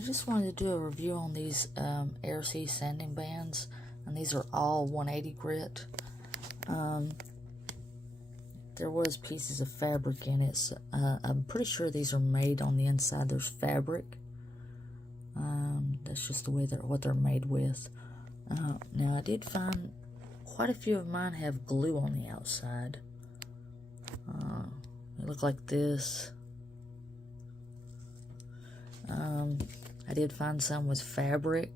I just wanted to do a review on these AIRSEE sanding bands, and these are all 180 grit. There was pieces of fabric in it, so, I'm pretty sure these are made on the inside. There's fabric. That's just the way what they're made with. Now I did find quite a few of mine have glue on the outside. They look like this. I did find some with fabric.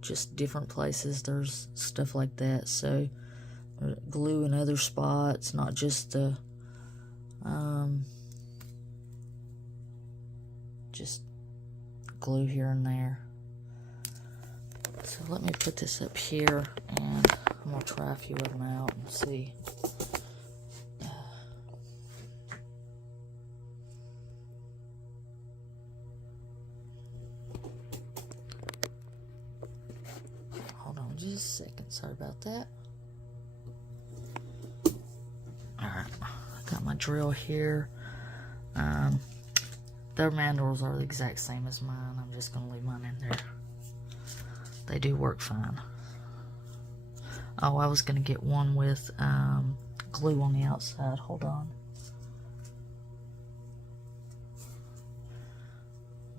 Just different places there's stuff like that. So glue in other spots, not just the just glue here and there. So let me put this up here, and I'm gonna try a few of them out and see. Hold on just a second, sorry about that. Alright, I got my drill here. Their mandrels are the exact same as mine. I'm just gonna leave mine in there. They do work fine. Oh, I was gonna get one with glue on the outside. Hold on.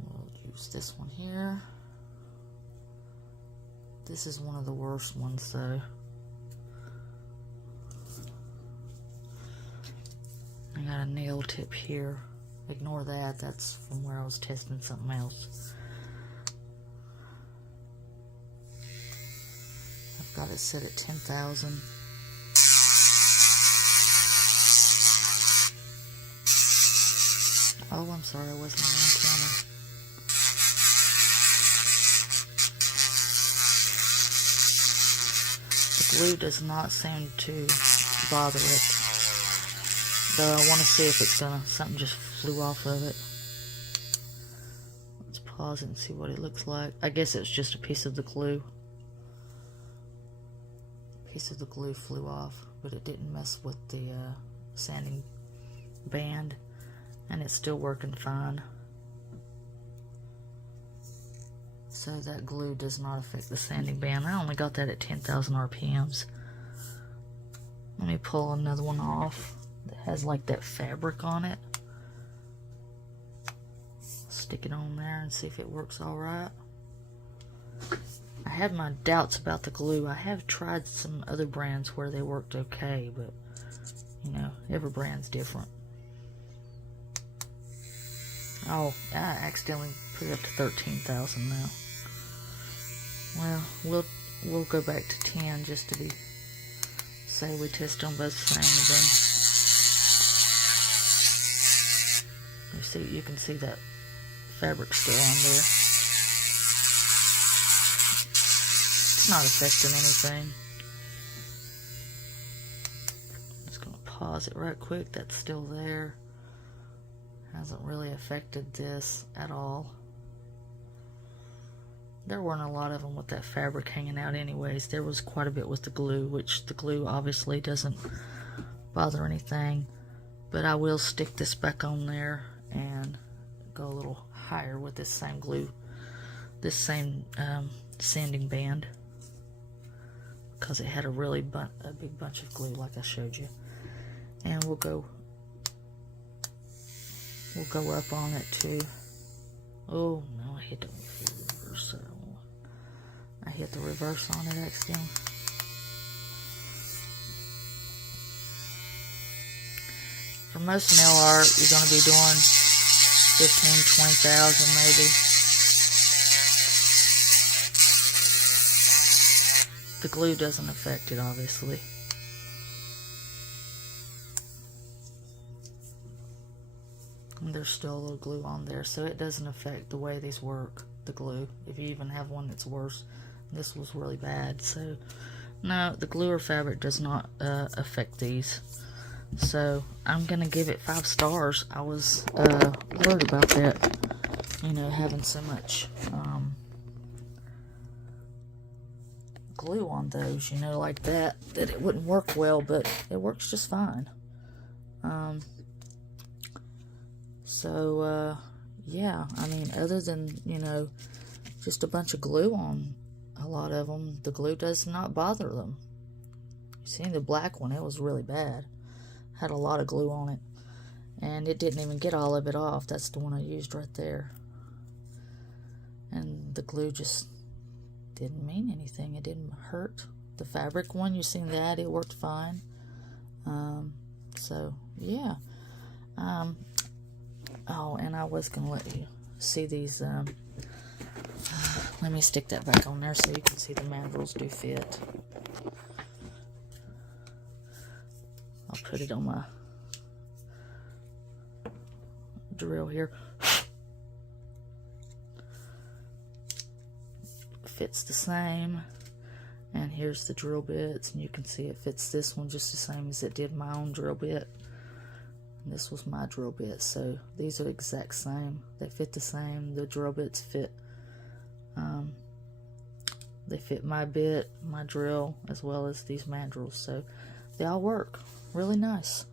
We'll use this one here. This is one of the worst ones though. I got a nail tip here. Ignore that, that's from where I was testing something else. I've got it set at 10,000. Oh, I'm sorry, I wasn't on camera. The glue does not seem to bother it. Though I want to see if it's gonna, something just flew off of it. Let's pause it and see what it looks like. I guess it's just a piece of the glue. A piece of the glue flew off, but it didn't mess with the sanding band, and it's still working fine. So that glue does not affect the sanding band. I only got that at 10,000 RPMs. Let me pull another one off that has like that fabric on it. Stick it on there and see if it works alright. I have my doubts about the glue. I have tried some other brands where they worked okay, but you know, every brand's different. Oh, I accidentally put it up to 13,000 now. Well, we'll go back to 10 just to be say we test them both the same. And then you can see that fabric still on there. It's not affecting anything. I'm just gonna pause it right quick. That's still there. Hasn't really affected this at all. There weren't a lot of them with that fabric hanging out anyways. There was quite a bit with the glue, which the glue obviously doesn't bother anything. But I will stick this back on there and go a little higher with this same glue, this same sanding band, because it had a really big bunch of glue like I showed you. And we'll go up on it too. Oh no, I hit the reverse. I hit the reverse on it accidentally. For most nail art, you're going to be doing 15,000 to 20,000 maybe. The glue doesn't affect it, obviously. And there's still a little glue on there, so it doesn't affect the way these work, the glue. If you even have one that's worse, this was really bad. So, no, the glue or fabric does not affect these. So I'm gonna give it 5 stars. I was worried about that, you know, having so much glue on those, you know, like that it wouldn't work well, but it works just fine. So yeah, I mean, other than, you know, just a bunch of glue on a lot of them, the glue does not bother them. You see the black one, it was really bad. Had a lot of glue on it, and it didn't even get all of it off. That's the one I used right there. And the glue just didn't mean anything. It didn't hurt. The fabric one, you seen that, it worked fine. So yeah. Oh, and I was gonna let you see these. Let me stick that back on there so you can see the mandrels do fit. I'll put it on my drill here. Fits the same. And here's the drill bits, and you can see it fits this one just the same as it did my own drill bit. And this was my drill bit, so these are the exact same. They fit the same. The drill bits fit. They fit my bit, my drill, as well as these mandrels, so they all work really nice.